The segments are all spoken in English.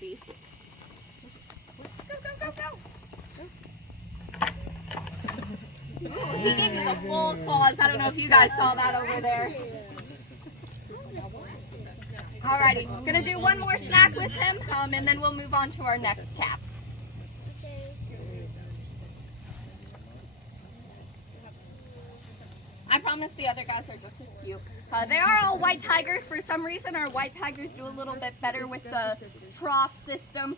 see. Go, go, go, go. Ooh, he gave you the full claws. I don't know if you guys saw that over there. Alrighty, gonna do one more snack with him, and then we'll move on to our next cats. I promise the other guys are just as cute. They are all white tigers. For some reason, our white tigers do a little bit better with the trough system.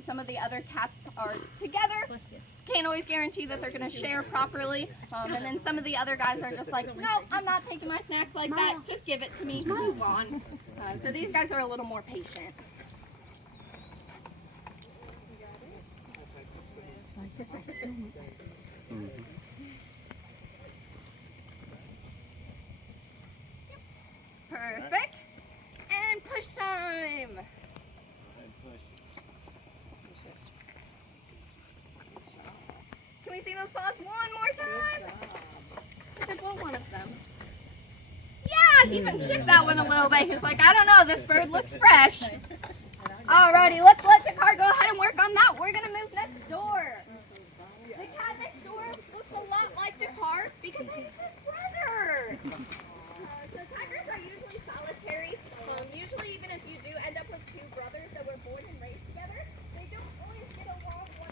Some of the other cats are together. Can't always guarantee that they're going to share properly. And then some of the other guys are just like, no, I'm not taking my snacks like that. Just give it to me. Move on. So these guys are a little more patient. Perfect. And push time. Can we see those paws one more time? Just blow one of them. Yeah, he even chipped that one a little bit. He's like, I don't know, this bird looks fresh. Alrighty, let's let Jakar go ahead and work on that. We're gonna move next door. The cat next door looks a lot like Jakar because he's his brother. So tigers are usually solitary. Usually, even if you do end up with two brothers that were born and raised together, they don't always get along 100%.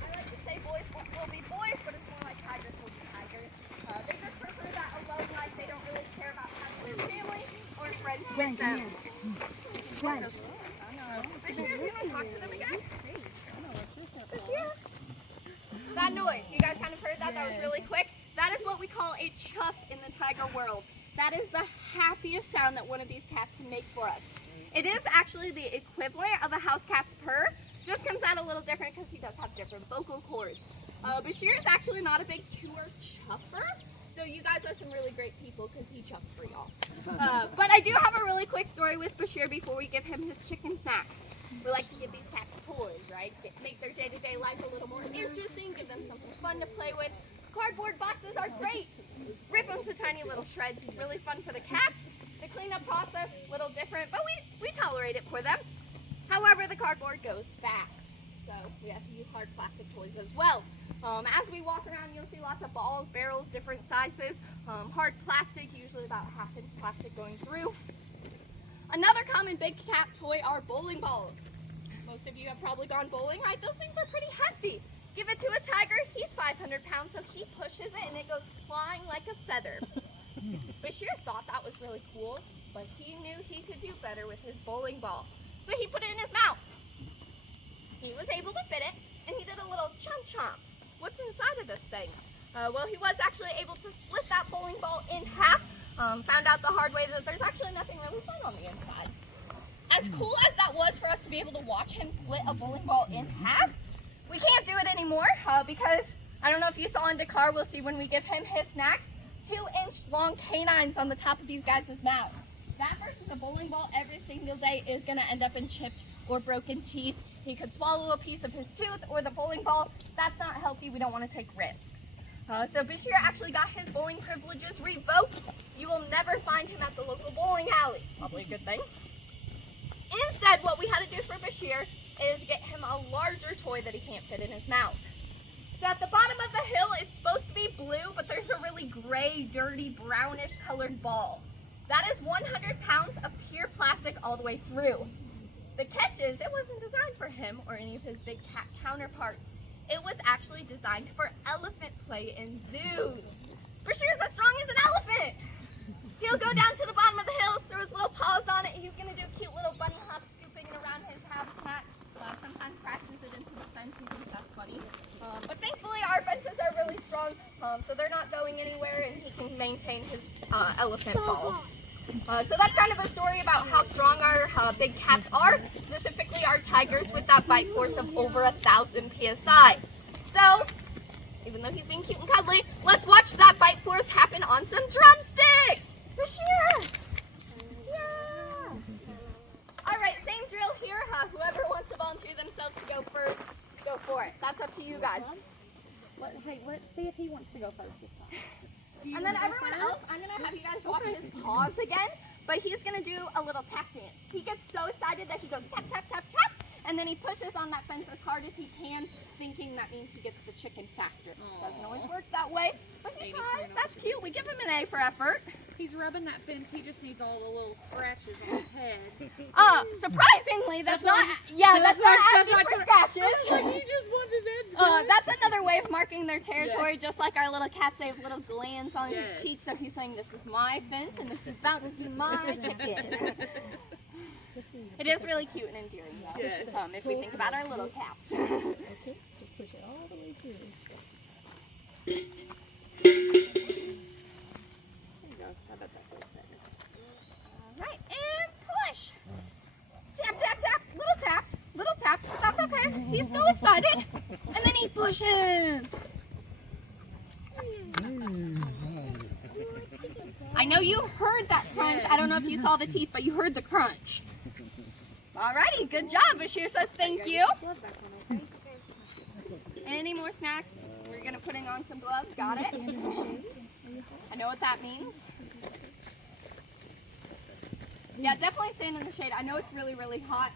I like to say boys will be boys, but it's more like tigers will be tigers. They just prefer that alone life. They don't really care about having their family or friends with them. Bashir, do you want to talk to them again? Bashir? That noise, you guys kind of heard that? That was really quick. That is what we call a chuff in the tiger world. That is the happiest sound that one of these cats can make for us. It is actually the equivalent of a house cat's purr, just comes out a little different because he does have different vocal cords. Bashir is actually not a big tour chuffer, so you guys are some really great people because he chuffs for y'all. But I do have a really quick story with Bashir before we give him his chicken snacks. We like to give these cats toys, right? Make their day-to-day life a little more interesting, give them something fun to play with. Cardboard boxes are great. Rip them to tiny little shreds. It's really fun for the cats. The cleanup process, a little different, but we tolerate it for them. However, the cardboard goes fast, so we have to use hard plastic toys as well. As we walk around, you'll see lots of balls, barrels, different sizes. Hard plastic, usually about a half-inch plastic going through. Another common big cat toy are bowling balls. Most of you have probably gone bowling, right? Those things are pretty hefty. Give it to a tiger, he's 500 pounds, so he pushes it and it goes flying like a feather. Bashir thought that was really cool, but he knew he could do better with his bowling ball. So he put it in his mouth. He was able to fit it, and he did a little chomp chomp. What's inside of this thing? Well, he was actually able to split that bowling ball in half. Found out the hard way that there's actually nothing really fun on the inside. As cool as that was for us to be able to watch him split a bowling ball in half, we can't do it anymore because I don't know if you saw in Dakar, we'll see when we give him his snacks, 2-inch long canines on the top of these guys' mouths. That versus a bowling ball every single day is going to end up in chipped or broken teeth. He could swallow a piece of his tooth or the bowling ball. That's not healthy. We don't want to take risks. So Bashir actually got his bowling privileges revoked. You will never find him at the local bowling alley. Probably a good thing. Instead, what we had to do for Bashir is get him a larger toy that he can't fit in his mouth. So at the bottom of the hill, it's supposed to be blue, but there's a really gray, dirty, brownish colored ball. That is 100 pounds of pure plastic all the way through. The catch is, it wasn't designed for him or any of his big cat counterparts. It was actually designed for elephant play in zoos. Bashir's as strong as an elephant. He'll go down to the bottom of the hill, throw his little paws on it. He's going to do a cute little bunny hop, scooping around his habitat. Sometimes crashes it into the fence. He thinks that's funny. But thankfully, our fences are really strong, so they're not going anywhere, and he can maintain his elephant ball. So that's kind of a story about how strong our big cats are, specifically our tigers with that bite force of over 1,000 psi. So, even though he's being cute and cuddly, let's watch that bite force happen on some drumsticks! Bashir! Yeah! Alright, same drill here. Whoever wants to volunteer themselves to go first, go for it. That's up to you guys. Let's see if he wants to go first this time. And then everyone else, I'm going to have you guys watch his paws again. but he's gonna do a little tap dance. He gets so excited that he goes tap, tap, tap, tap, and then he pushes on that fence as hard as he can, thinking that means he gets the chicken faster. Doesn't always work that way, but he tries. That's cute. We give him an A for effort. He's rubbing that fence. He just needs all the little scratches on his head. Surprisingly, that's not asking for scratches. He just wants his head. That's another way of marking their territory. Just like our little cats, they have little glands on his cheeks. So he's saying, "This is my fence, and this is about to be my chicken." It is really cute and endearing, though. Yes. If we think about our little cats. Okay, just push it all the way through. There you go. I bet that feels better. All right, and push. Tap, tap, tap. Little taps, but that's okay. He's still excited. And then he pushes. I know you heard that crunch. I don't know if you saw the teeth, but you heard the crunch. Alrighty, good job. Bashir says thank you. Any more snacks? We're gonna putting on some gloves. Got it? I know what that means. Yeah, definitely stand in the shade. I know it's really, really hot.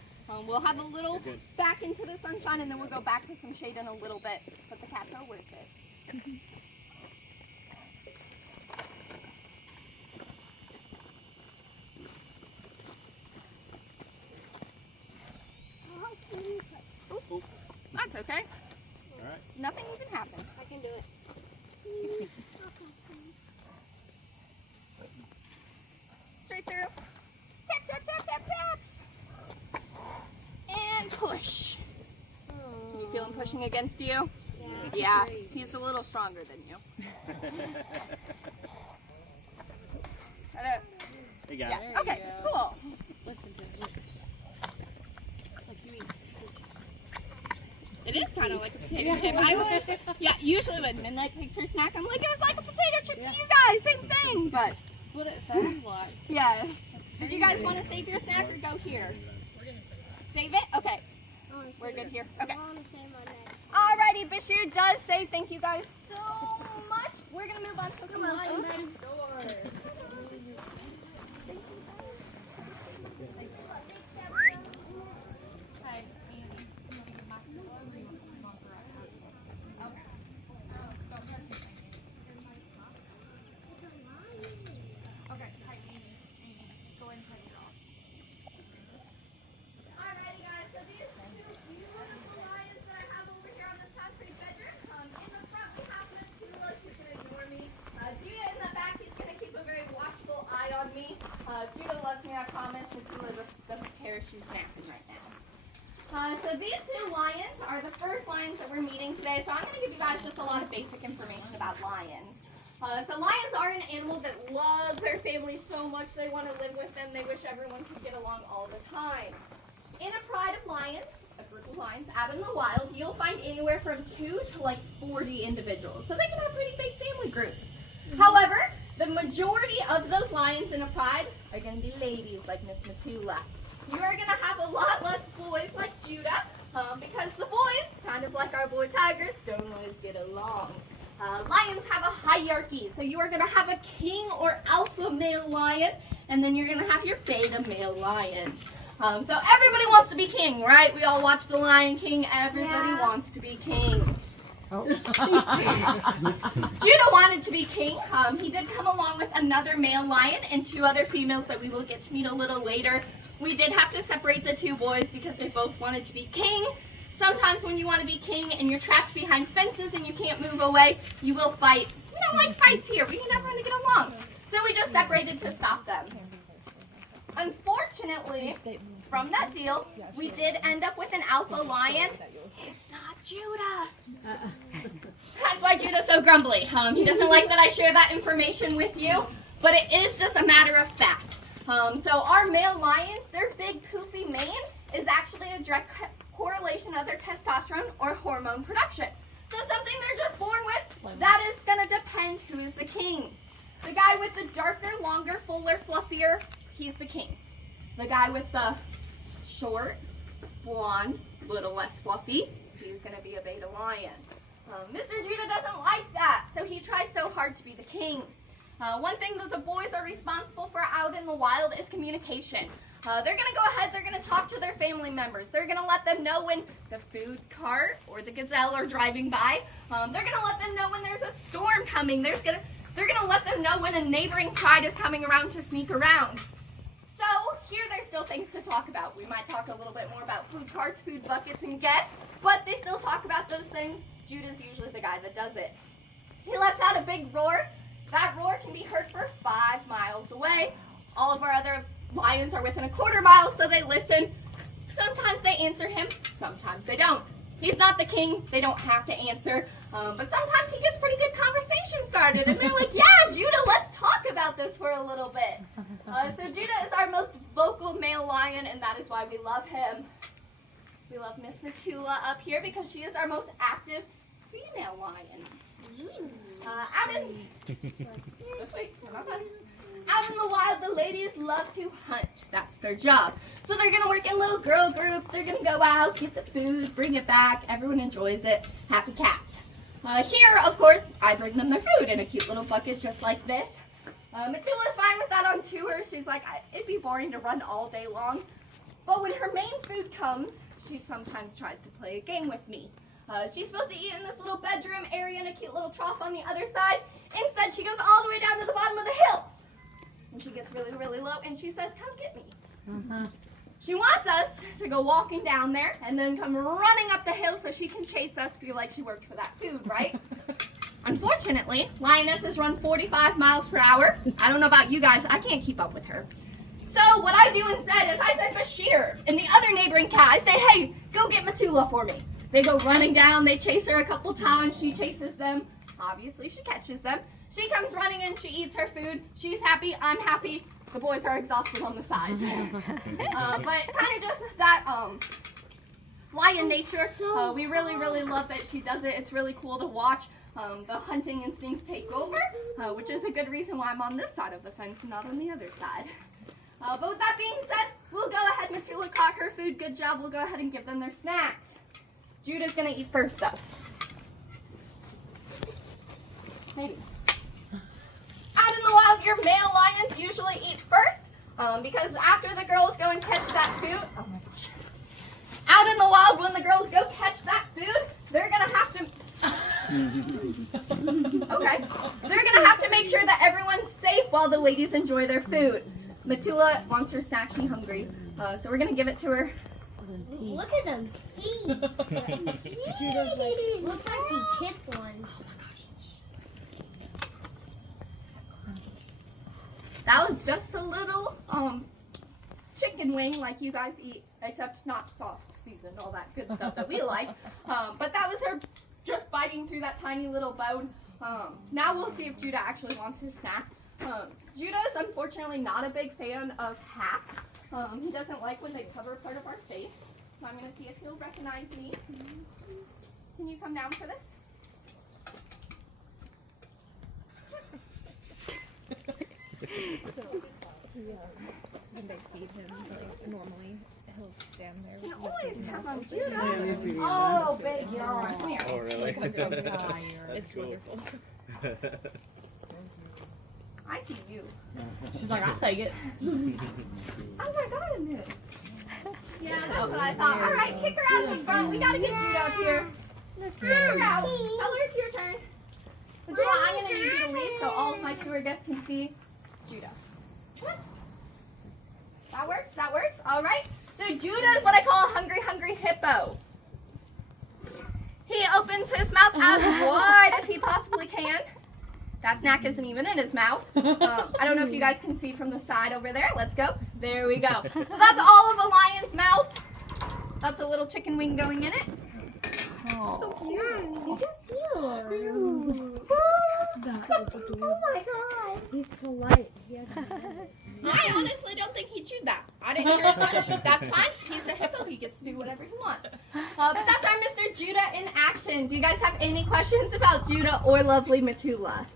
We'll have a little back into the sunshine, and then we'll go back to some shade in a little bit. But the cats are worth it. Ooh, that's okay. All right. Nothing even happened. I can do it. Straight through. Tap, tap, tap, tap, taps. And push. Can you feel him pushing against you? Yeah, he's a little stronger than you. Got it? They got Yeah. it. Okay, cool. Listen to him. Listen. It's like you eat potato chips. It is kind of like a potato chip. I was, usually when Midnight takes her snack, I'm like, it was like a potato chip to you guys, same thing. But That's what it sounds like. yeah. Did you guys want to save your snack or go here? Save it? Okay. We're good here. Okay. Alrighty, Bashir does say thank you guys so much. We're going to move on to some lines. Alrighty guys, so these two beautiful lions that I have over here on this concrete bedroom. In the front we have Matula, she's gonna ignore me. Judah in the back, he's gonna keep a very watchful eye on me. Judah loves me, I promise. Matula just doesn't care, she's napping right now. So these two lions are the first lions that we're meeting today. So I'm gonna give you guys just a lot of basic information about lions. So lions are an animal that loves their family so much they want to live with them. They wish everyone could get along all the time. In a pride of lions, a group of lions out in the wild, you'll find anywhere from 2 to like 40 individuals. So they can have pretty big family groups. However, the majority of those lions in a pride are going to be ladies like Miss Matula. You are going to have a lot less boys like Judah because the boys, kind of like our boy tigers, don't always get along. Lions have a hierarchy, so you are going to have a king or alpha male lion, and then you're going to have your beta male lions. So everybody wants to be king, right? We all watch The Lion King. Everybody wants to be king. Oh. Judah wanted to be king. He did come along with another male lion and 2 other females that we will get to meet a little later. We did have to separate the 2 boys because they both wanted to be king. Sometimes when you want to be king and you're trapped behind fences and you can't move away, you will fight. We don't like fights here. We need everyone to get along. So we just separated to stop them. Unfortunately, from that deal, we did end up with an alpha lion. It's not Judah. That's why Judah's so grumbly. He doesn't like that I share that information with you, but it is just a matter of fact. So our male lions, their big poofy mane is actually a direct correlation of their testosterone or hormone production. So something they're just born with, that is going to depend who is the king. The guy with the darker, longer, fuller, fluffier, he's the king. The guy with the short, blonde, little less fluffy, he's going to be a beta lion. Mr. Judah doesn't like that, so he tries so hard to be the king. One thing that the boys are responsible for out in the wild is communication. They're going to go ahead, they're going to talk to their family members. They're going to let them know when the food cart or the gazelle are driving by. They're going to let them know when there's a storm coming. They're going to let them know when a neighboring pride is coming around to sneak around. So here there's still things to talk about. We might talk a little bit more about food carts, food buckets, and guests, but they still talk about those things. Judah's usually the guy that does it. He lets out a big roar. That roar can be heard for 5 miles away. All of our other lions are within a 1/4 mile, so they listen. Sometimes they answer him, sometimes they don't. He's not the king, they don't have to answer, but sometimes he gets pretty good conversation started, and they're like, yeah, Judah, let's talk about this for a little bit. So Judah is our most vocal male lion, and that is why we love him. We love Miss Metula up here because she is our most active female lion. Out in the wild, the ladies love to hunt. That's their job. So they're going to work in little girl groups. They're going to go out, get the food, bring it back. Everyone enjoys it. Happy cats. Here, of course, I bring them their food in a cute little bucket just like this. Matula's fine with that on tour. She's like, it'd be boring to run all day long. But when her main food comes, she sometimes tries to play a game with me. She's supposed to eat in this little bedroom area in a cute little trough on the other side. Instead, she goes all the way down to the bottom of the hill. And she gets really, really low, and she says, come get me. She wants us to go walking down there and then come running up the hill so she can chase us, feel like she worked for that food, right? Unfortunately, lionesses run 45 miles per hour. I don't know about you guys. I can't keep up with her. So what I do instead is I send Bashir and the other neighboring cat. I say, hey, go get Metula for me. They go running down. They chase her a couple times. She chases them. Obviously, she catches them. She comes running in. She eats her food. She's happy. I'm happy. The boys are exhausted on the sides. But kind of just that lion nature. We really, really love that she does it. It's really cool to watch the hunting instincts take over, which is a good reason why I'm on this side of the fence and not on the other side. But with that being said, we'll go ahead. Metula caught her food. Good job. We'll go ahead and give them their snacks. Judah's going to eat first, though. Maybe. Out in the wild, your male lions usually eat first because after the girls go and catch that food, oh my gosh. Out in the wild, when the girls go catch that food, they're going to have to, okay, they're going to have to make sure that everyone's safe while the ladies enjoy their food. Metula wants her snack. She's hungry, so we're going to give it to her. Look at him. Looks like he kicked one. That was just a little chicken wing like you guys eat, except not sauced, seasoned, all that good stuff that we like. But that was her just biting through that tiny little bone. Now we'll see if Judah actually wants his snack. Judah is unfortunately not a big fan of hats. He doesn't like when they cover part of our face. So I'm going to see if he'll recognize me. Can you come down for this? When they feed him, like, normally he'll stand there. You always have on Judah. Oh, big yawn. Come here. Oh, really? It's cool. wonderful. I see you. She's like, I'll take it. Oh my God, in this. Yeah, that's what I thought. All right, kick her out of the front. We gotta get Judah up here. Kick her out. Tell her it's your turn. So Judah, I'm gonna need you to leave so all of my tour guests can see Judah. Come on. That works. That works. All right. So Judah is what I call a hungry, hungry hippo. He opens his mouth as wide as he possibly can. That snack isn't even in his mouth. I don't know if you guys can see from the side over there. Let's go. There we go. So that's all of a lion's mouth. That's a little chicken wing going in it. Oh. So cute. You just feel. Oh my God. He's polite. He has I honestly don't think he chewed that. I didn't hear it much. That's fine. He's a hippo. He gets to do whatever he wants. But that's our Mr. Judah in action. Do you guys have any questions about Judah or lovely Metula?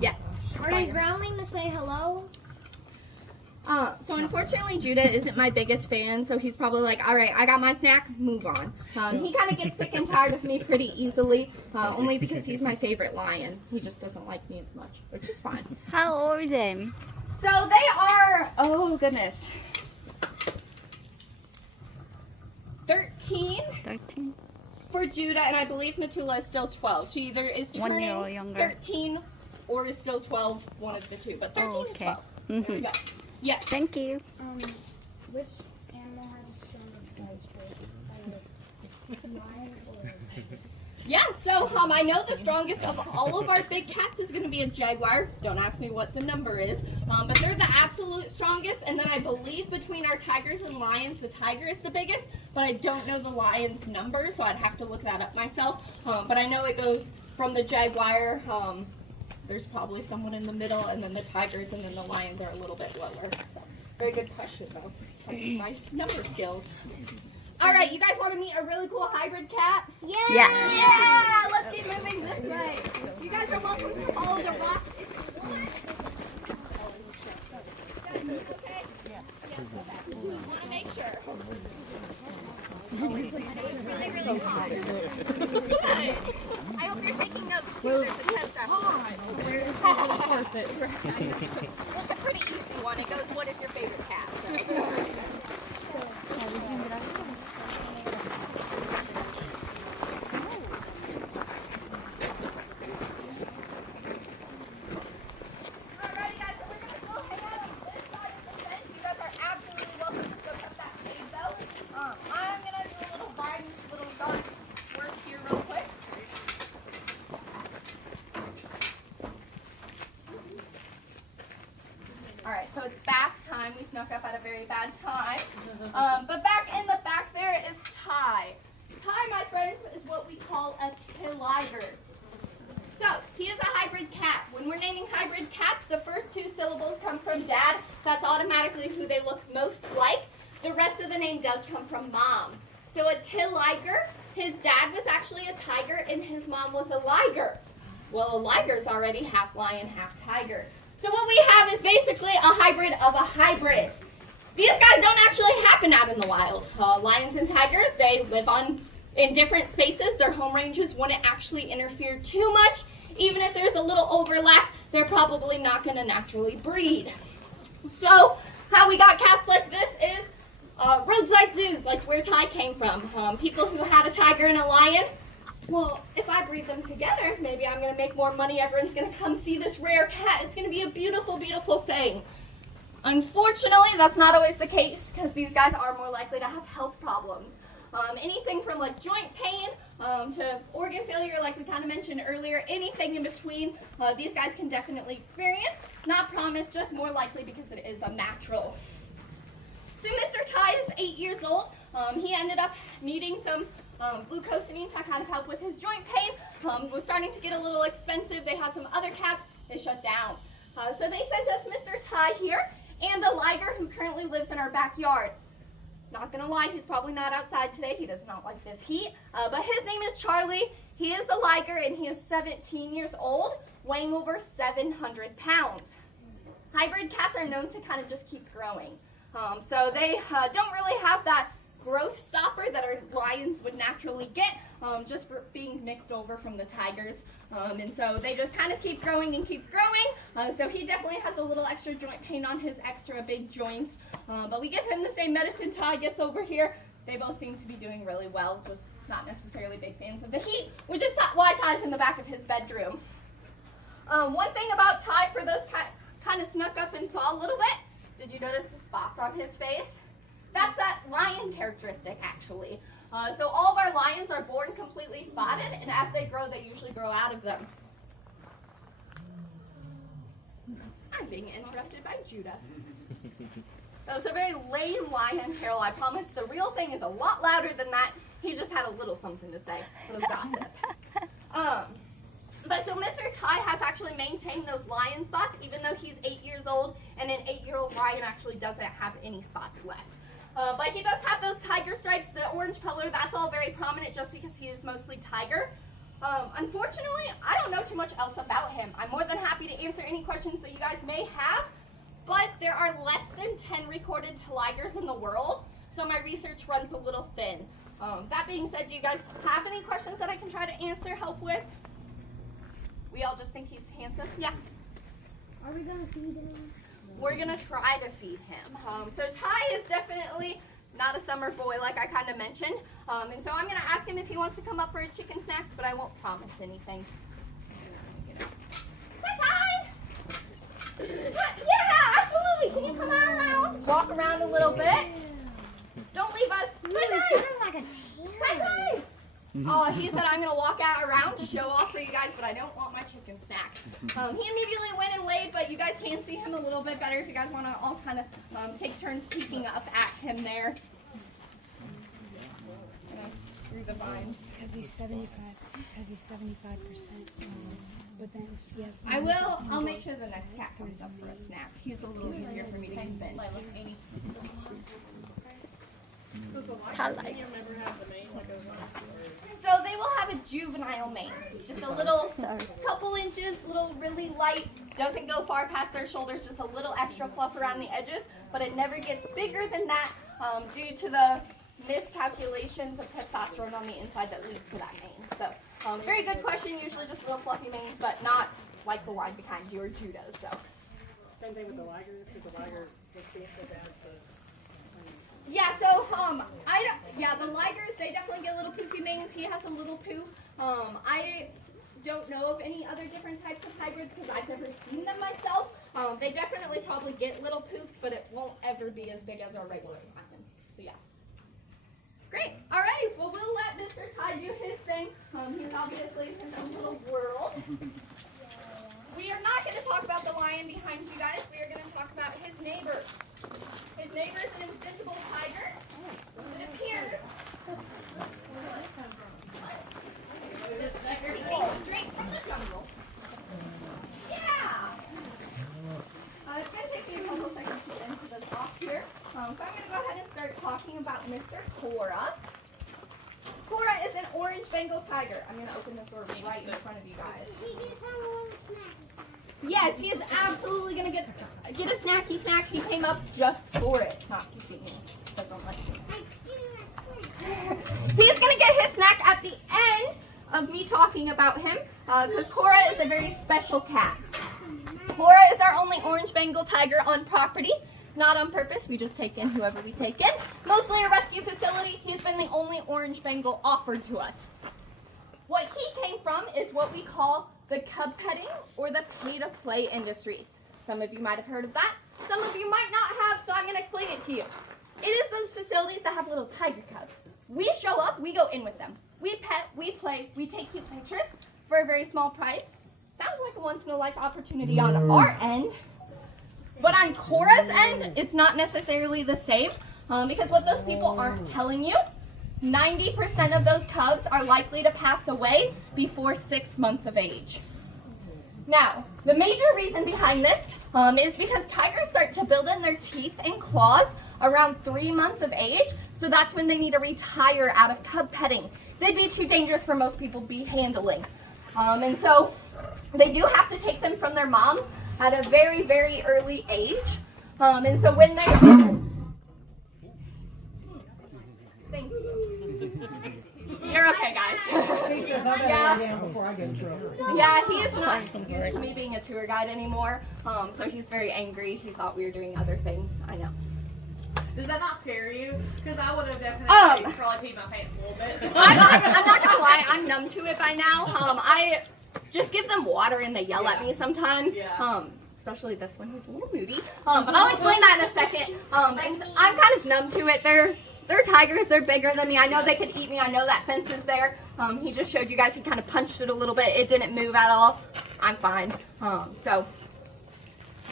Yes. Are you growling to say hello? So unfortunately, Judah isn't my biggest fan, so he's probably like, all right, I got my snack, move on. He kind of gets sick and tired of me pretty easily, only because he's my favorite lion. He just doesn't like me as much, which is fine. How old are they? So they are, oh goodness, 13 13. for Judah, and I believe Matula is still 12. She either is 1 year turning younger. 13 or is still 12, one of the two, but 13 Oh, is okay. 12. There we go. Yes. Thank you. Which animal has a stronger bite first? Lion or tiger? Yeah, so I know the strongest of all of our big cats is going to be a jaguar. Don't ask me what the number is, but they're the absolute strongest. And then I believe between our tigers and lions, the tiger is the biggest, but I don't know the lion's number, so I'd have to look that up myself. But I know it goes from the jaguar. There's probably someone in the middle, and then the tigers, and then the lions are a little bit lower. So very good question, though. My number skills. All right, you guys want to meet a really cool hybrid cat? Yeah. Yeah, let's keep moving this way. You guys are welcome to follow the rocks if you want. Guys, you okay? Yeah. Just want to make sure. It's really, really hot. Good. I hope you're taking notes too. There's a test after. Worth it. Well, it's a pretty easy one. It goes, what is your favorite cat? Alrighty guys, so we're going to go hang out on this side of the fence. You guys are absolutely welcome to go cut that shade though. I'm going to do a little garden work here real quick. Alright, so it's bath time. We snuck up at a very bad time. But back in the back there is Ty. Ty, my friends, is what we call a tilliger. So, he is a hybrid cat. When we're naming hybrid cats, the first two syllables come from dad. That's automatically who they look most like. The rest of the name does come from mom. So a tilliger, his dad was actually a tiger and his mom was a liger. Well, a liger's already half lion, half tiger. So what we have is basically a hybrid of a hybrid. These guys don't actually happen out in the wild. Lions and tigers, they live in different spaces. Their home ranges wouldn't actually interfere too much. Even if there's a little overlap, they're probably not going to naturally breed. So how we got cats like this is roadside zoos, like where Ty came from. People who had a tiger and a lion. Well, if I breed them together, maybe I'm going to make more money. Everyone's going to come see this rare cat. It's going to be a beautiful, beautiful thing. Unfortunately, that's not always the case because these guys are more likely to have health problems. Anything from like joint pain to organ failure, like we kind of mentioned earlier, anything in between, these guys can definitely experience. Not promised, just more likely because it is a natural. So Mr. Ty is 8 years old. He ended up needing some glucosamine to kind of help with his joint pain. Was starting to get a little expensive. They had some other cats. They shut down. So they sent us Mr. Ty here and a liger who currently lives in our backyard. Not gonna lie, he's probably not outside today. He does not like this heat. But his name is Charlie. He is a liger and he is 17 years old, weighing over 700 pounds. Hybrid cats are known to kind of just keep growing. So they don't really have that growth stopper that our lions would naturally get, just for being mixed over from the tigers. And so they just kind of keep growing and keep growing. So he definitely has a little extra joint pain on his extra big joints. But we give him the same medicine Ty gets over here. They both seem to be doing really well, just not necessarily big fans of the heat, which is why Ty's in the back of his bedroom. One thing about Ty, for those kind of snuck up and saw a little bit, did you notice the spots on his face? That's that lion characteristic, actually. So all of our lions are born completely spotted, and as they grow, they usually grow out of them. I'm being interrupted by Judah. That was a very lame lion, Carol. I promise the real thing is a lot louder than that. He just had a little something to say, a little gossip. But so Mr. Ty has actually maintained those lion spots, even though he's 8 years old, and an 8-year-old lion actually doesn't have any spots left. But he does have those tiger stripes, the orange color, that's all very prominent just because he is mostly tiger. Unfortunately, I don't know too much else about him. I'm more than happy to answer any questions that you guys may have, but there are less than 10 recorded tigers in the world, so my research runs a little thin. That being said, do you guys have any questions that I can try to answer, help with? We all just think he's handsome? Yeah. Are we gonna feed him? We're gonna try to feed him. So Ty is definitely not a summer boy like I kind of mentioned. And so I'm gonna ask him if he wants to come up for a chicken snack, but I won't promise anything. Hi, Ty! Yeah, absolutely. Can you come on around? Walk around a little bit. Don't leave us. Ty! Oh, he said I'm gonna walk out around to show off for you guys, but I don't want my chicken snack. He immediately went and laid, but you guys can see him a little bit better if you guys want to all kind of take turns peeking up at him there. Through the vines. Because he's 75%. But then, yes. I'll make sure the next cat comes up for a snack. He's a little easier for me to convince. So they will have a juvenile mane, just a little couple inches, little really light, doesn't go far past their shoulders, just a little extra fluff around the edges, but it never gets bigger than that due to the miscalculations of testosterone on the inside that leads to that mane. So very good question, usually just little fluffy manes, but not like the one behind you or Judo's. So. Same thing with the ligers, because the ligers, they can't go down to. Yeah, so the ligers, they definitely get little poofy manes. He has a little poof. I don't know of any other different types of hybrids because I've never seen them myself. They definitely probably get little poofs, but it won't ever be as big as our regular lions. So yeah. Great. Alrighty. Well, we'll let Mr. Ty do his thing. He's obviously in his own little world. We are not going to talk about the lion behind you guys. We are going to talk about his neighbor. His neighbor is an invisible tiger. It appears that he came straight from the jungle. Yeah. It's going to take me a couple of seconds to enter this box here. So I'm going to go ahead and start talking about Mr. Cora. Cora is an orange Bengal tiger. I'm going to open this door right in front of you guys. Yes, he is absolutely going to get a snacky snack. He came up just for it. Not to see me. Doesn't like me. He's going to get his snack at the end of me talking about him because Cora is a very special cat. Cora is our only orange Bengal tiger on property. Not on purpose, we just take in whoever we take in. Mostly a rescue facility. He's been the only orange Bengal offered to us. What he came from is what we call the cub petting or the pay-to-play industry. Some of you might have heard of that. Some of you might not have, so I'm going to explain it to you. It is those facilities that have little tiger cubs. We show up, we go in with them. We pet, we play, we take cute pictures for a very small price. Sounds like a once-in-a-life opportunity on our end. But on Cora's end, it's not necessarily the same because what those people aren't telling you, 90% of those cubs are likely to pass away before 6 months of age. Now, the major reason behind this is because tigers start to build in their teeth and claws around 3 months of age, so that's when they need to retire out of cub petting. They'd be too dangerous for most people to be handling. And so they do have to take them from their moms at a very, very early age. And so when they... Thank you. You're okay, guys. He says, I better lay down before I get in trouble. Yeah, he is not used to me being a tour guide anymore. So he's very angry. He thought we were doing other things. I know. Does that not scare you? Because I would have definitely probably peed my pants a little bit. I'm not gonna lie, I'm numb to it by now. I just give them water and they yell at me sometimes. Yeah. Especially this one, he's a little moody. But I'll explain that in a second. And I'm kind of numb to it. They're tigers, they're bigger than me. I know they could eat me, I know that fence is there. He just showed you guys, he kind of punched it a little bit. It didn't move at all. I'm fine. So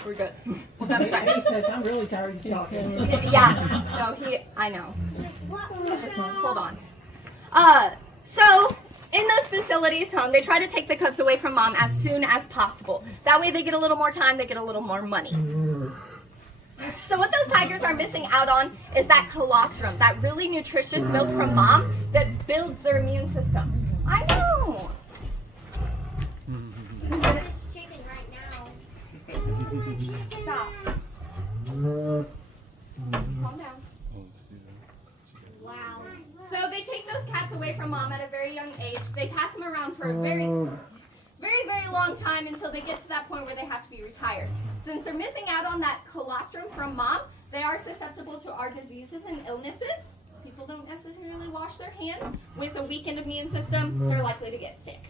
we're good. Well, that's right. I'm really tired of talking. Yeah, no, I know. Just hold on. So in those facilities, they try to take the cubs away from mom as soon as possible. That way they get a little more time, they get a little more money. So what those tigers are missing out on is that colostrum, that really nutritious milk from mom that builds their immune system. I know. Chicken right now. Stop. Calm down. Wow. So they take those cats away from mom at a very young age. They pass them around for a very, very long time until they get to that point where they have to be retired. Since they're missing out on that colostrum from mom, they are susceptible to our diseases and illnesses. People don't necessarily wash their hands. With a weakened immune system, they're likely to get sick.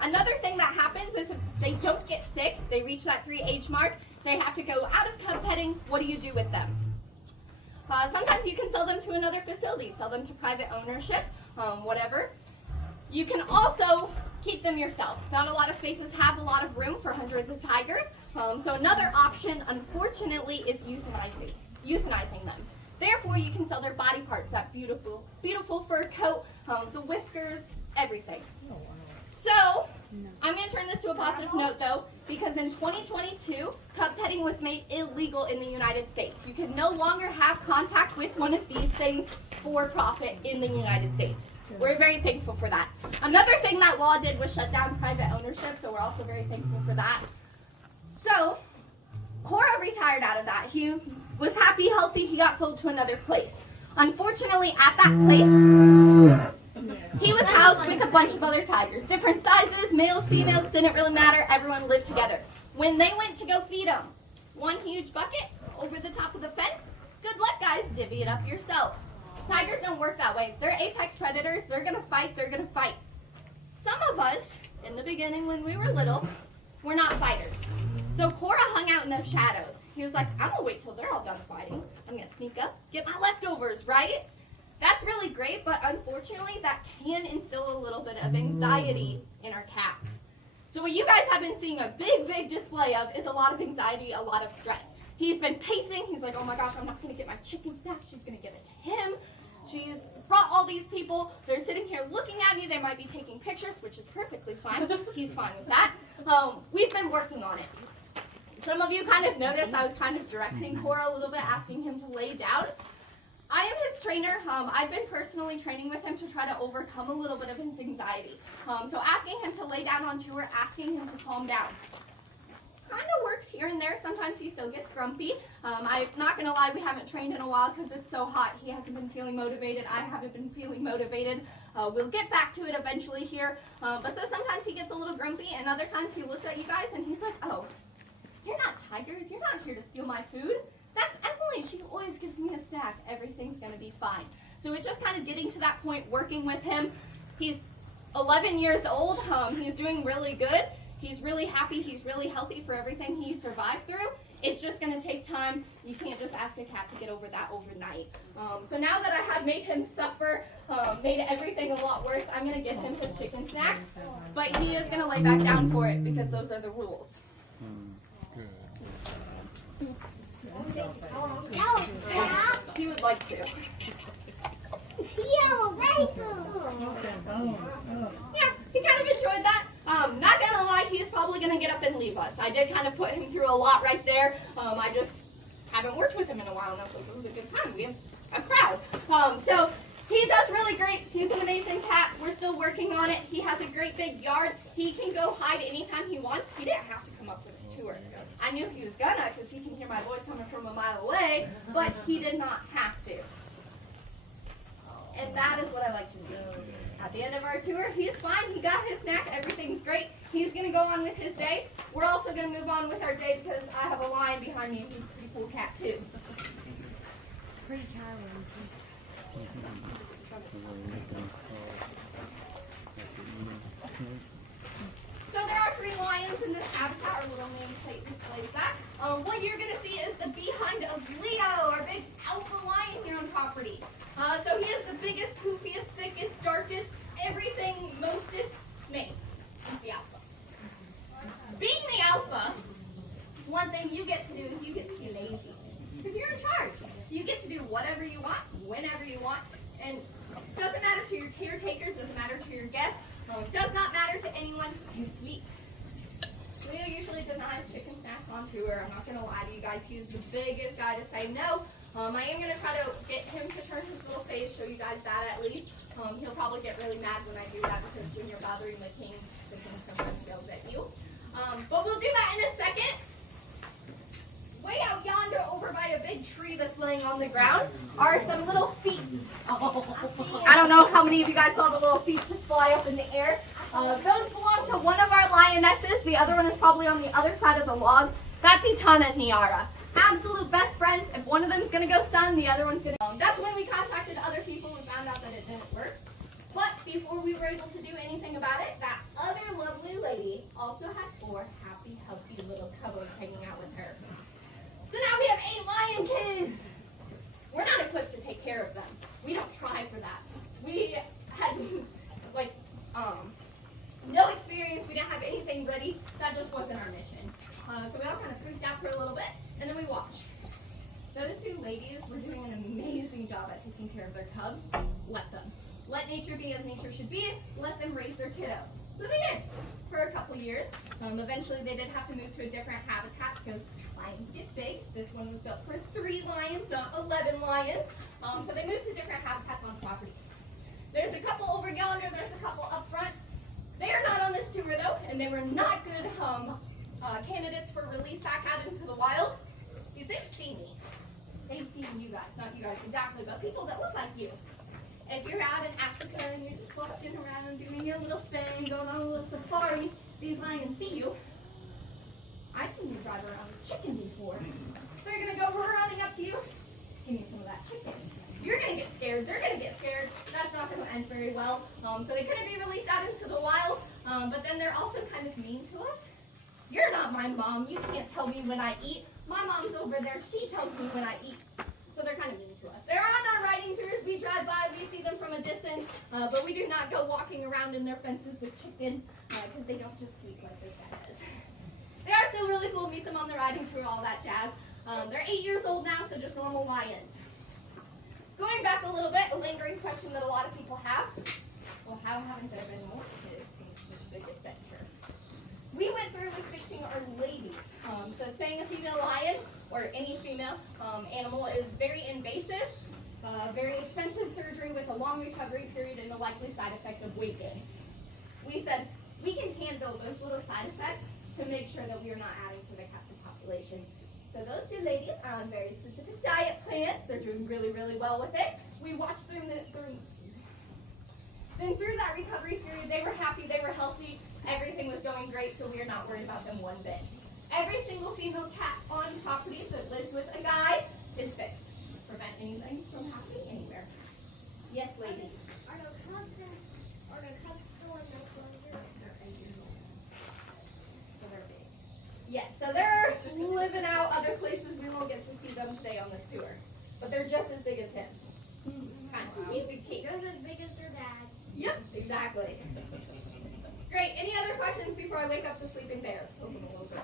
Another thing that happens is if they don't get sick, they reach that 3 age mark, they have to go out of cub petting. What do you do with them? Sometimes you can sell them to another facility, sell them to private ownership, whatever. You can also keep them yourself. Not a lot of spaces have a lot of room for hundreds of tigers. So another option, unfortunately, is euthanizing them. Therefore, you can sell their body parts, that beautiful fur coat, the whiskers, everything. So, I'm going to turn this to a positive note, though, because in 2022, cub petting was made illegal in the United States. You can no longer have contact with one of these things for profit in the United States. We're very thankful for that. Another thing that law did was shut down private ownership, so we're also very thankful for that. So, Cora retired out of that. He was happy, healthy, he got sold to another place. Unfortunately, at that place, he was housed with a bunch of other tigers. Different sizes, males, females, didn't really matter. Everyone lived together. When they went to go feed them, one huge bucket over the top of the fence. Good luck, guys. Divvy it up yourself. Tigers don't work that way. They're apex predators. They're going to fight. They're going to fight. Some of us, in the beginning when we were little, were not fighters. So Cora hung out in the shadows. He was like, I'm going to wait till they're all done fighting. I'm going to sneak up, get my leftovers, right? That's really great, but unfortunately that can instill a little bit of anxiety in our cats. So what you guys have been seeing a big display of is a lot of anxiety, a lot of stress. He's been pacing. He's like, oh my gosh, I'm not going to get my chicken snack. She's going to give it to him. She's brought all these people. They're sitting here looking at me. They might be taking pictures, which is perfectly fine. He's fine with that. We've been working on it. Some of you kind of noticed I was kind of directing Cora a little bit, asking him to lay down. I am his trainer. I've been personally training with him to try to overcome a little bit of his anxiety. So asking him to lay down on tour, asking him to calm down. Kind of works here and there. Sometimes he still gets grumpy. I'm not going to lie, we haven't trained in a while because it's so hot. He hasn't been feeling motivated. I haven't been feeling motivated. We'll get back to it eventually here. But so sometimes he gets a little grumpy, and other times he looks at you guys and he's like, oh, you're not tigers. You're not here to steal my food. That's Emily. She always gives me a snack. Everything's going to be fine. So it's just kind of getting to that point, working with him. He's 11 years old. He's doing really good. He's really happy. He's really healthy for everything he survived through. It's just going to take time. You can't just ask a cat to get over that overnight. So now that I have made him suffer, made everything a lot worse, I'm going to give him his chicken snack. But he is going to lay back down for it because those are the rules. He would like to. Yeah, he kind of enjoyed that. Not gonna lie, he's probably gonna get up and leave us. I did kind of put him through a lot right there. I just haven't worked with him in a while, and I thought it was a good time. We have a crowd. So he does really great. He's an amazing cat. We're still working on it. He has a great big yard. He can go hide anytime he wants. He didn't have to come up with his tour. I knew he was gonna because he can hear my voice coming from a mile away, but he did not have to. And that is what I like to see. At the end of our tour, he's fine. He got his snack. Everything's great. He's going to go on with his day. We're also going to move on with our day because I have a lion behind me who's a pretty cool cat, too. Pretty tiring. So there are 3 lions in this habitat. Our little nameplate displays that. What you're going to see is the behind of Leo, our big alpha lion here on property. So he is the biggest, poofiest, thickest, darkest, everything, mostest mate. The alpha. Being the alpha, one thing you get to do is you get to be lazy. Because you're in charge. You get to do whatever you want, whenever you want. And it doesn't matter to your caretakers, doesn't matter to your guests, does not matter to anyone. You sleep. Leo usually denies chicken snacks on tour. I'm not going to lie to you guys. He's the biggest guy to say no. I am going to try to get him to turn his little face, show you guys that at least. He'll probably get really mad when I do that because when you're bothering the king sometimes yells at you. But we'll do that in a second. way out yonder over by a big tree that's laying on the ground are some little feet. I don't know how many of you guys saw the little feet just fly up in the air. Those belong to one of our lionesses. The other one is probably on the other side of the log. That's Itana and Niara. Absolute best friends. If one of them's gonna go sun, the other one's gonna That's when we contacted other people and found out that it didn't work. But before we were able to do anything about it, that other lovely lady also had 4 happy, healthy little cubs hanging out with her. So now we have 8 lion kids. We're not equipped to take care of them. We don't try for that. We had no experience. We didn't have anything ready. That just wasn't our mission. So we all kind of freaked out for a little bit, and then we watched. Those 2 ladies were doing an amazing job at taking care of their cubs. Let them. Let nature be as nature should be. Let them raise their kiddo. So they did for a couple years. Eventually they did have to move to a different habitat because lions get big. This one was built for 3 lions, not 11 lions. So they moved to different habitats on property. There's a couple over yonder. There's a couple up front. They are not on this tour though, and they were not good candidates for release back out into the wild. Because they've seen me. They've seen you guys, not you guys exactly, but people that look like you. If you're out in Africa and you're just walking around doing your little thing, going on a little safari, these lions see you. I've seen you drive around with chicken before. They're going to go running up to you. Give me some of that chicken. You're going to get scared. They're going to get scared. That's not going to end very well. So they couldn't be released out into the wild. But then they're also kind of mean to us. You're not my mom. You can't tell me when I eat. My mom's over there. She tells me when I eat. So they're kind of mean to us. They're on our riding tours. We drive by. We see them from a distance. But we do not go walking around in their fences with chicken because they don't just sleep like their dad does. They are still really cool. Meet them on the riding tour, all that jazz. They're 8 years old now, so just normal lions. Going back a little bit, a lingering question that a lot of people have. Well, how haven't there been more kids since this big adventure? We went through with fixing our ladies. So spaying a female lion or any female animal is very invasive, very expensive surgery with a long recovery period and the likely side effect of weight gain. We said we can handle those little side effects to make sure that we are not adding to the captive population. So those 2 ladies are on very specific diet plans. They're doing really, really well with it. We watched through that recovery period. They were happy, they were healthy, everything was going great, so we are not worried about them one bit. Every single female cat on property that lives with a guy is fixed. Prevent anything from happening anywhere. Yes, lady. Are the cubs still in this one here? They're 8 years old. So they're big. Yes, so they're living out other places. We won't get to see them today on this tour. But they're just as big as him. Kind of. He's a big cake. Just as big as their dad. Yep, exactly. Great. Any other questions before I wake up the sleeping bear? Open a little bit.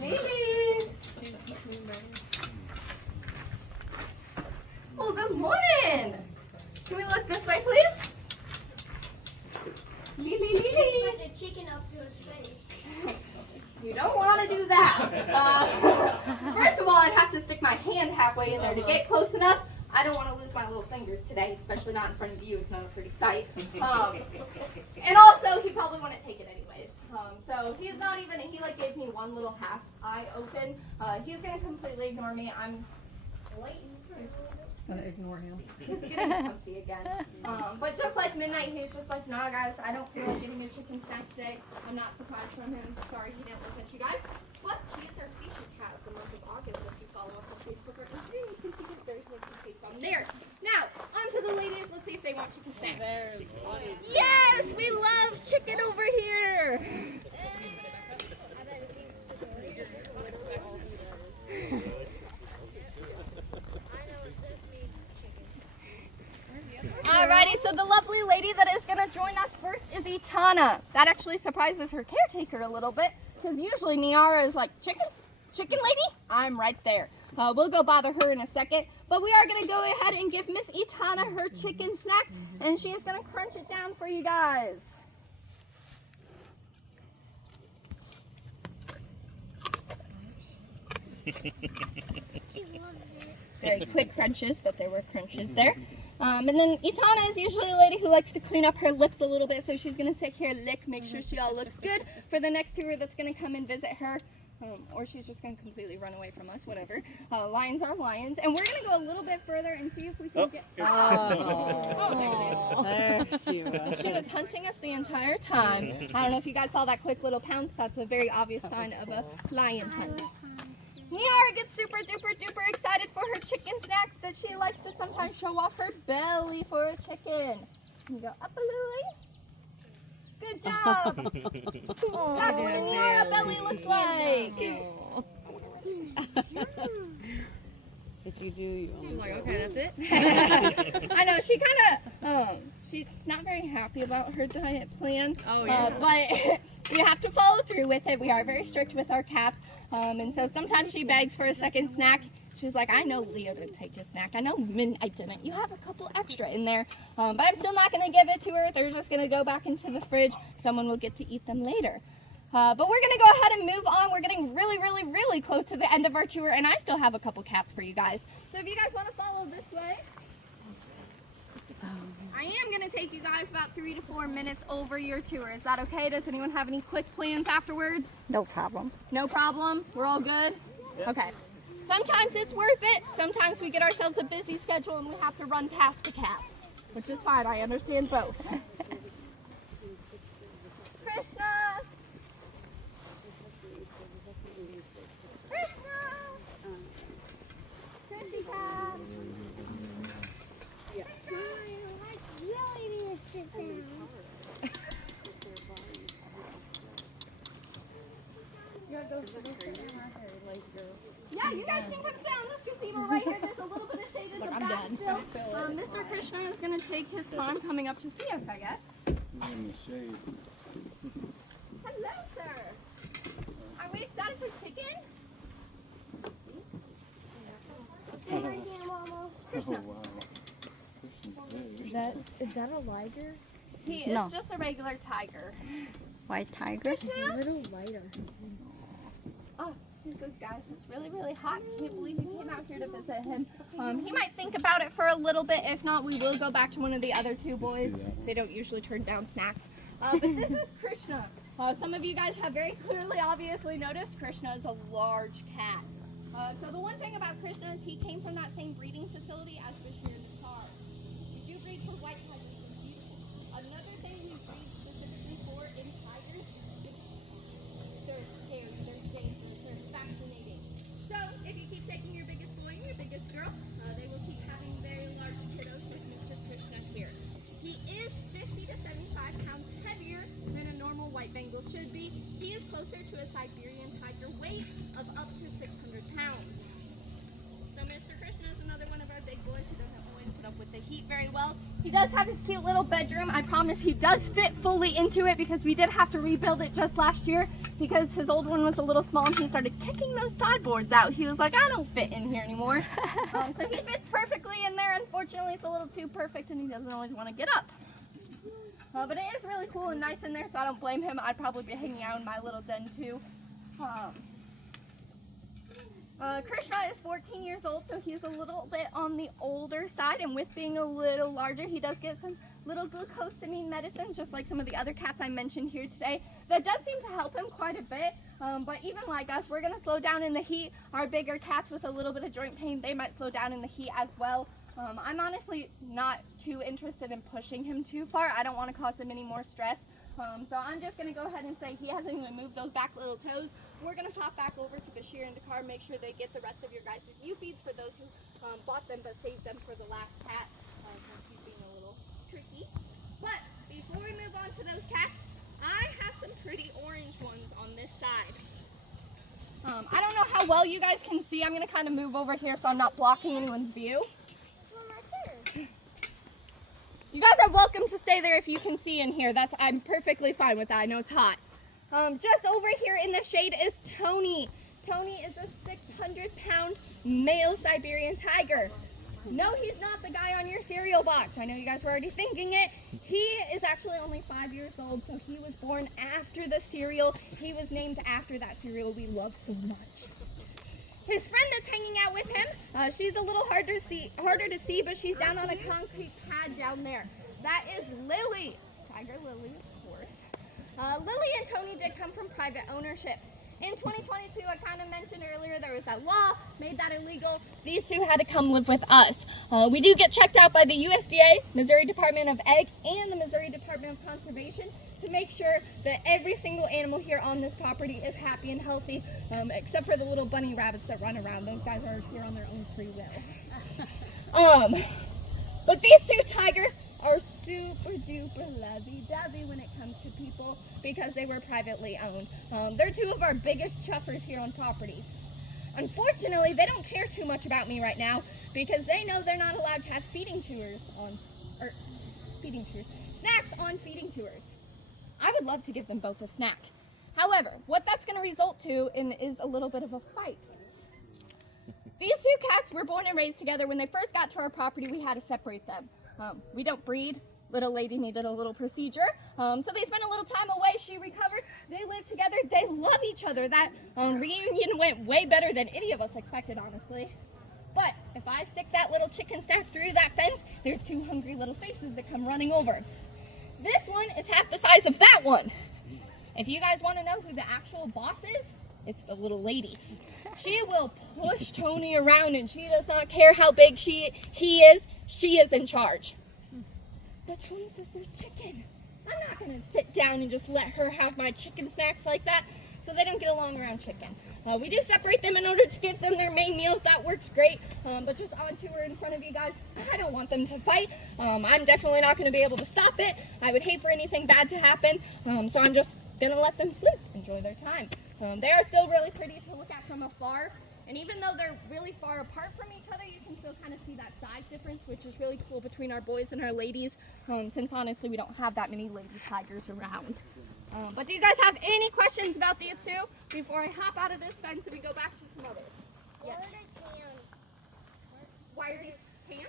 Lily! Oh, good morning! Can we look this way, please? Lily, Lily! Put the chicken up to his face. You don't want to do that. First of all, I'd have to stick my hand halfway in there to get close enough. I don't want to lose my little fingers today, especially not in front of you. It's not a pretty sight. And also, he probably wouldn't take it anyways. So he's not even, he like gave me one little half eye open. He's going to completely ignore me. I'm waiting. Gonna ignore him. He's getting comfy again. But just like midnight, he's just like, nah, guys, I don't feel like getting a chicken snack today. I'm not surprised from him. Sorry he didn't look at you guys. But he's our featured cat of the month of August. If you follow us on Facebook or Instagram, you can see his very tasty taste on there. Now, on to the ladies. Let's see if they want chicken snacks. Yes, we love chicken over here. Alrighty, so the lovely lady that is going to join us first is Itana. That actually surprises her caretaker a little bit, because usually Niara is like, chicken lady? I'm right there. We'll go bother her in a second, but we are going to go ahead and give Miss Itana her chicken snack, and she is going to crunch it down for you guys. Very quick crunches, but there were crunches there. And then Itana is usually a lady who likes to clean up her lips a little bit, so she's going to sit here, lick, make sure she all looks good for the next tour that's going to come and visit her. or she's just going to completely run away from us, whatever. Lions are lions. And we're going to go a little bit further and see if we can get... Oh, there she was. She was hunting us the entire time. I don't know if you guys saw that quick little pounce. That's a very obvious sign of a lion hunt. Niara gets super duper duper excited for her chicken snacks that she likes to sometimes show off her belly for a chicken. Can you go up a little? Good job. That's what a Niara belly looks like. If you do, you only. I'm like, okay, that's it. I know she kind of she's not very happy about her diet plan. Oh, yeah. But we have to follow through with it. We are very strict with our cats, and so sometimes she begs for a second snack. She's like, I know Leo didn't take his snack. I know Midnight didn't. You have a couple extra in there, but I'm still not going to give it to her. They're just going to go back into the fridge. Someone will get to eat them later. But we're going to go ahead and move on. We're getting really, really, really close to the end of our tour, and I still have a couple cats for you guys. So if you guys want to follow this way, I am going to take you guys about 3 to 4 minutes over your tour. Is that okay? Does anyone have any quick plans afterwards? No problem. No problem? We're all good? Okay. Sometimes it's worth it. Sometimes we get ourselves a busy schedule and we have to run past the cats, which is fine. I understand both. Krishna! Chrissy cat! Yeah, you guys can come down. This gazebo right here. There's a little bit of shade in the back still. Mr. Krishna is going to take his time coming up to see us, I guess. In the shade. Hello, sir. Are we excited for chicken? Oh wow. Christian's big. Is that a liger? He is No. just a regular tiger. White tiger. He's a little lighter. Oh, he says, guys, it's really, really hot. Can't believe you came out here to visit him. He might think about it for a little bit. If not, we will go back to one of the other two boys. They don't usually turn down snacks. But this is Krishna. Some of you guys have very clearly, obviously noticed Krishna is a large cat. So the one thing about Krishna is he came from that same breeding facility as Bashir and Nassar. We do breed for white tigers. Another thing we breed specifically for in tigers is they're scary, they're dangerous, they're fascinating. So if you keep taking your biggest boy and your biggest girl, they will keep having very large kiddos like Mr. Krishna here. He is 50 to 75 pounds heavier than a normal white Bengal should be. He is closer to a Siberian tiger weight of up to 600 pounds. So Mr. Krishna is another one of our big boys who doesn't always put up with the heat very well. He does have his cute little bedroom. I promise he does fit fully into it because we did have to rebuild it just last year because his old one was a little small and he started kicking those sideboards out. He was like, I don't fit in here anymore. So he fits perfectly in there. Unfortunately, it's a little too perfect and he doesn't always want to get up. But it is really cool and nice in there, so I don't blame him. I'd probably be hanging out in my little den too. Krishna is 14 years old, so he's a little bit on the older side, and with being a little larger, he does get some little glucosamine medicines, just like some of the other cats I mentioned here today. That does seem to help him quite a bit, but even like us, we're going to slow down in the heat. Our bigger cats with a little bit of joint pain, they might slow down in the heat as well. I'm honestly not too interested in pushing him too far. I don't want to cause him any more stress. So I'm just going to go ahead and say he hasn't even moved those back little toes. We're going to pop back over to Bashir and Dakar, make sure they get the rest of your guys' new feeds for those who bought them but saved them for the last cat, since he's being a little tricky. But before we move on to those cats, I have some pretty orange ones on this side. I don't know how well you guys can see. I'm going to kind of move over here so I'm not blocking anyone's view. You guys are welcome to stay there if you can see in here. I'm perfectly fine with that. I know it's hot. Just over here in the shade is Tony. Tony is a 600-pound male Siberian tiger. No, he's not the guy on your cereal box. I know you guys were already thinking it. He is actually only 5 years old, so he was born after the cereal. He was named after that cereal we love so much. His friend that's hanging out with him, she's a little harder to see, but she's down on a concrete pad down there. That is Lily. Tiger Lily, of course. Lily and Tony did come from private ownership. in 2022, I kind of mentioned earlier, there was that law, made that illegal. These two had to come live with us. We do get checked out by the USDA, Missouri Department of Ag, and the Missouri Department of Conservation to make sure that every single animal here on this property is happy and healthy, except for the little bunny rabbits that run around. Those guys are here on their own free will. But these two tigers are super duper lovey-dovey when it comes to people because they were privately owned. They're two of our biggest chuffers here on property. Unfortunately, they don't care too much about me right now because they know they're not allowed to have snacks on feeding tours. I would love to give them both a snack. However, what that's going to result to is a little bit of a fight. These two cats were born and raised together. When they first got to our property, we had to separate them. We don't breed. Little lady needed a little procedure. So they spent a little time away. She recovered. They live together. They love each other. That reunion went way better than any of us expected, honestly. But if I stick that little chicken snack through that fence, there's two hungry little faces that come running over. This one is half the size of that one. If you guys want to know who the actual boss is, it's the little lady. She will push Tony around and she does not care how big he is. She is in charge. But Tony says there's chicken. I'm not going to sit down and just let her have my chicken snacks like that. So they don't get along around chicken. We do separate them in order to give them their main meals. That works great. But just on tour in front of you guys, I don't want them to fight. I'm definitely not going to be able to stop it. I would hate for anything bad to happen. So I'm just going to let them sleep, enjoy their time. They are still really pretty to look at from afar. And even though they're really far apart from each other, you can still kind of see that size difference, which is really cool between our boys and our ladies, since honestly we don't have that many lady tigers around. But do you guys have any questions about these two before I hop out of this fence and we go back to some others? Yes. Why are they tan?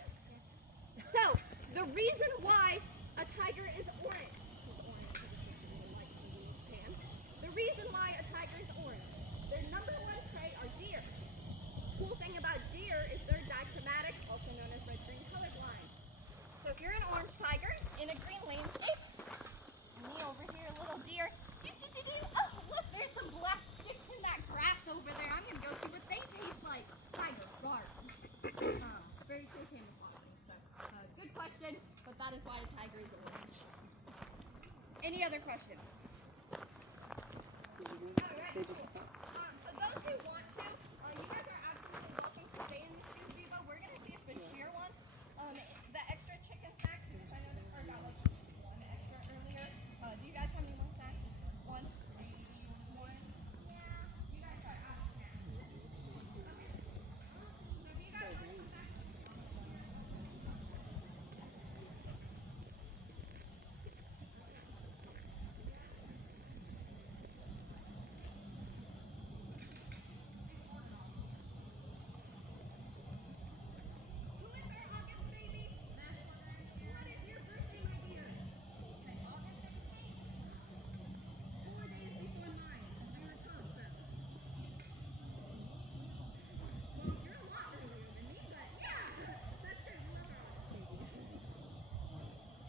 So, the reason why a tiger is orange, the reason why a tiger is orange, their number one prey are deer. Cool thing about deer is they're dichromatic, also known as red-green colorblind. So if you're an orange tiger in a green landscape, me over here, a little deer. Oh, look, there's some black sticks in that grass over there. I'm going to go see what they taste like. Tiger bark. Very cool camouflage. So, good question, but that is why a tiger is orange. Any other questions? All right. For those who want to, you guys are absolutely welcome to stay in this gazebo. We're going to see if Bashir wants the extra chicken snacks because I know that got like one extra earlier. Do you guys have any more snacks? One? Maybe one? Yeah. You guys are out of snacks. Okay. So if you guys want some snacks, who is our August baby? What is your birthday, my dear? Okay, August 16th. 4 days before mine. We were close though. Well, you're a lot earlier than me, but yeah, that's good. We love our August babies.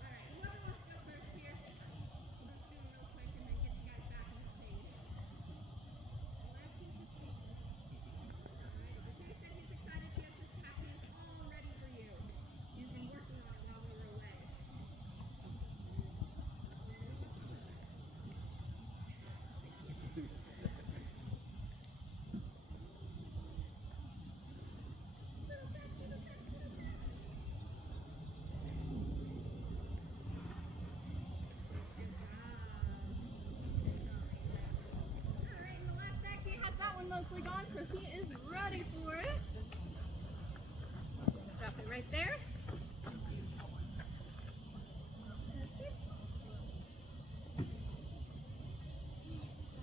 Alright, whoever wants to go first here, we'll just do them real quick and then get you guys back in the shade. Alright, Bashir said he's excited. He has his tapas all ready for you. He's been working on it while we were away. Alright, and the last stack, he has that one mostly gone, so he is ready for it. Drop it right there.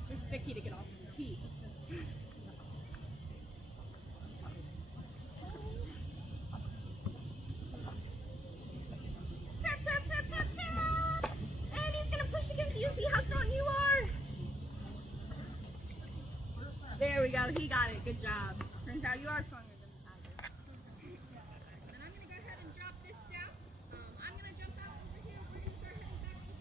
It's sticky to get off the teeth. Tap, tap, tap, tap, tap. And he's gonna push against you. See how strong you are. There we go. He got it. Good job. Turns out you are stronger than the tiger. And I'm gonna go ahead and drop this down. I'm gonna jump out over here. We're gonna start heading back to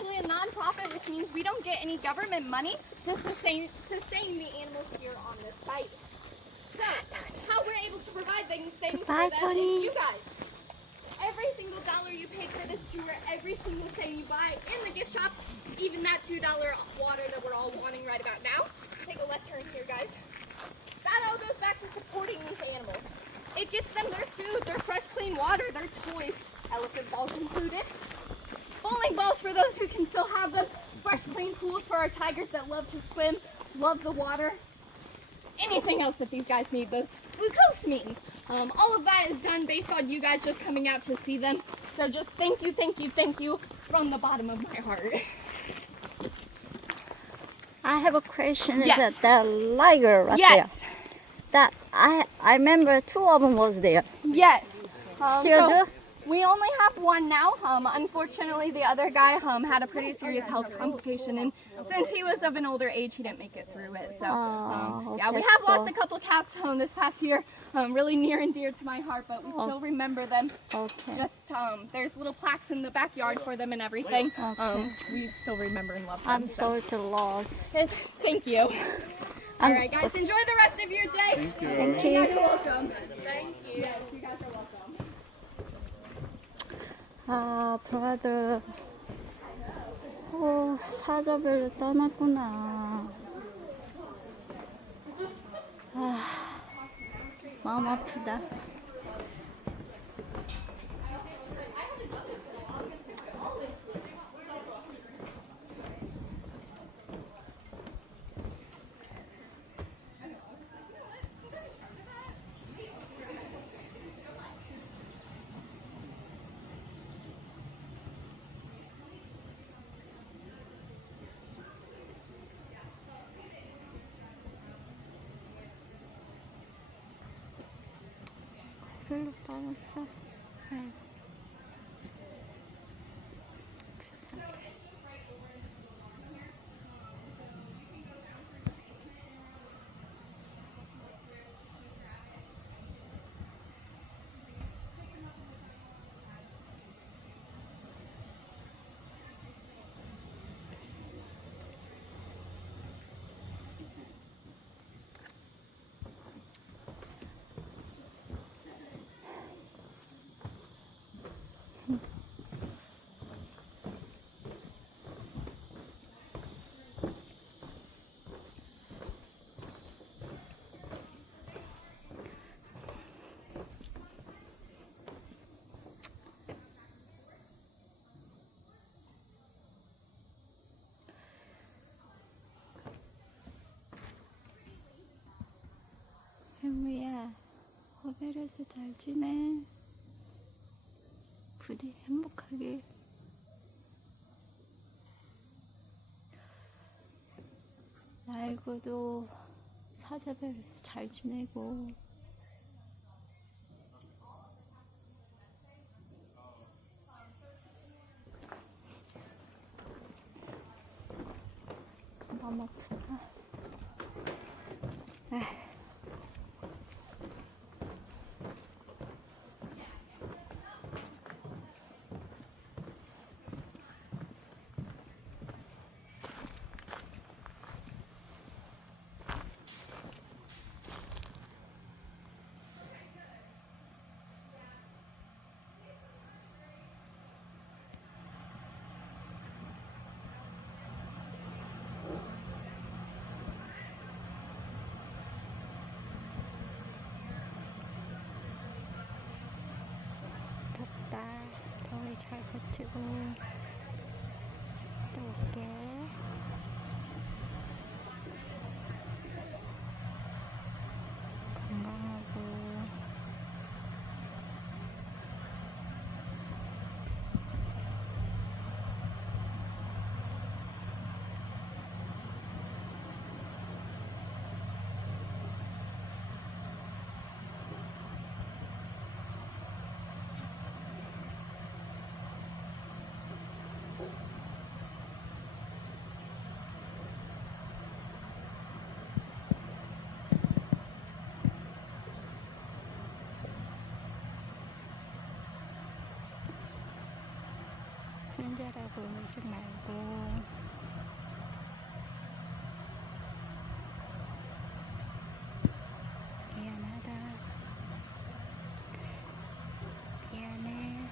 actually a non-profit, which means we don't get any government money to sustain the animals here on this site. So, how we're able to provide things for them is you guys. Every single dollar you pay for this tour, every single thing you buy in the gift shop, even that $2 water that we're all wanting right about now. Take a left turn here, guys. That all goes back to supporting these animals. It gets them their food, their fresh, clean water, their toys, elephant balls included, bowling balls for those who can still have them, fresh, clean pools for our tigers that love to swim, love the water, anything else that these guys need, those glucose means. All of that is done based on you guys just coming out to see them. So just thank you from the bottom of my heart. I have a question. Yes. Is that the liger right Yes. there? That I remember 2 of them was there. Yes. Still so do? we only have one now. Unfortunately, the other guy had a pretty serious health complication, and since he was of an older age, he didn't make it through it. So, yeah, we okay, have lost so- a couple of cats this past year, really near and dear to my heart, but we still remember them. Okay. Just there's little plaques in the backyard for them and everything. We still remember and love them. I'm sorry to lose. Thank you. All right, guys, enjoy the rest of your day. Thank you. Thank Yeah, you. you're welcome. Thank you. Yes, you guys are welcome. brother. 사자별로 떠났구나. 마음 아프다. 별로 떠났어. 혜무야, 호벨에서 잘 지내. 부디 행복하게. 알고도 사자별에서 잘 지내고. 너무 아프다. 덥다. 더위 잘 버티고 또 올게. 건강하고. 불쌍하다고 울지 말고. 미안하다. 미안해.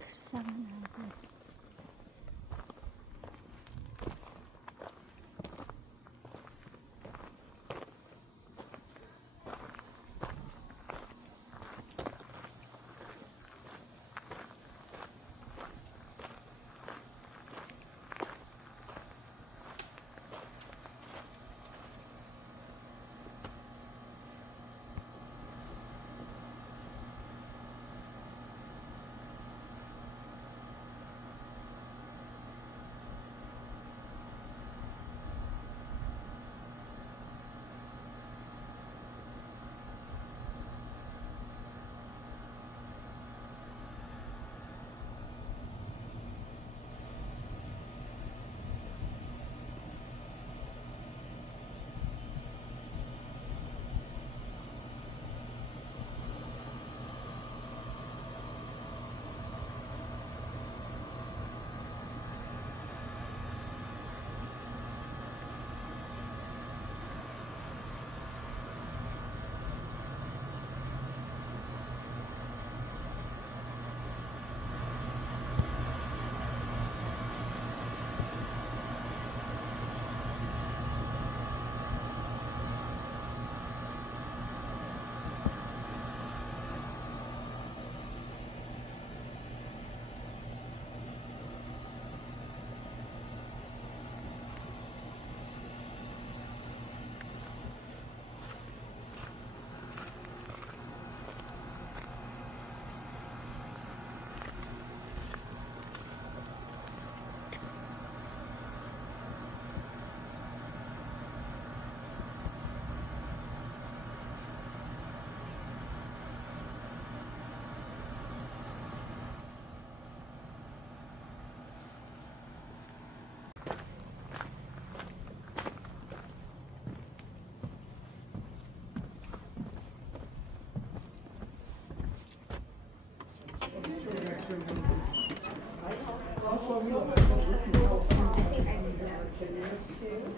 불쌍하고.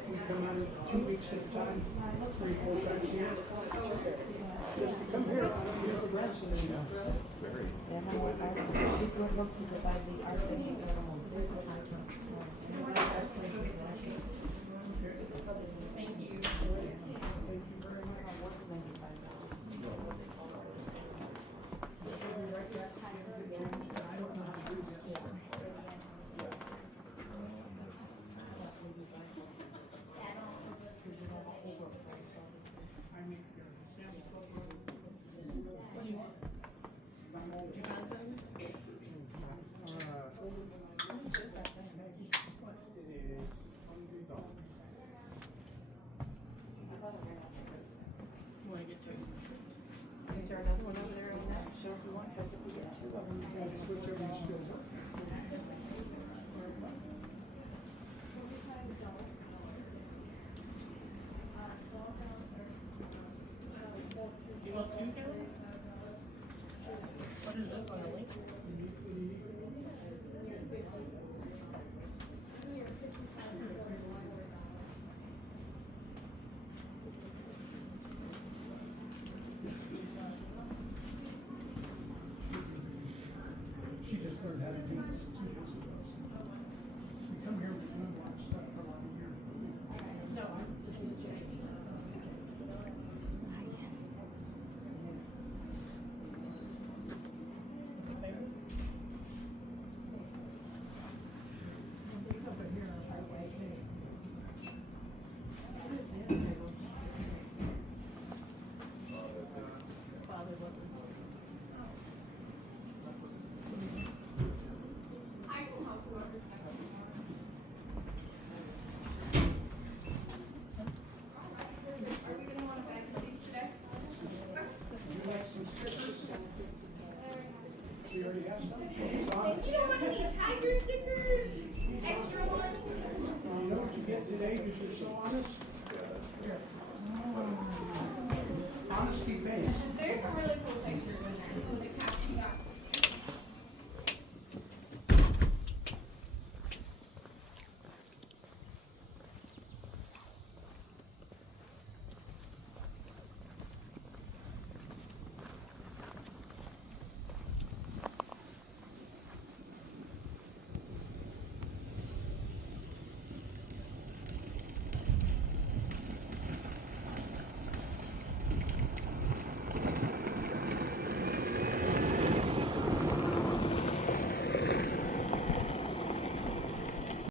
We come on 2 weeks at a time, 3, 4 times a year. Just to come here, for grandson Is there another one over there on that shelf you want? Because if we get 2 of them, we'll just switch over each filter. You want 2 gallons? What is this on the link? She just learned how to do this 2 years ago. We come here, we do a lot of stuff for a lot of years. No, just use chips. honesty based. There's some really cool pictures in there.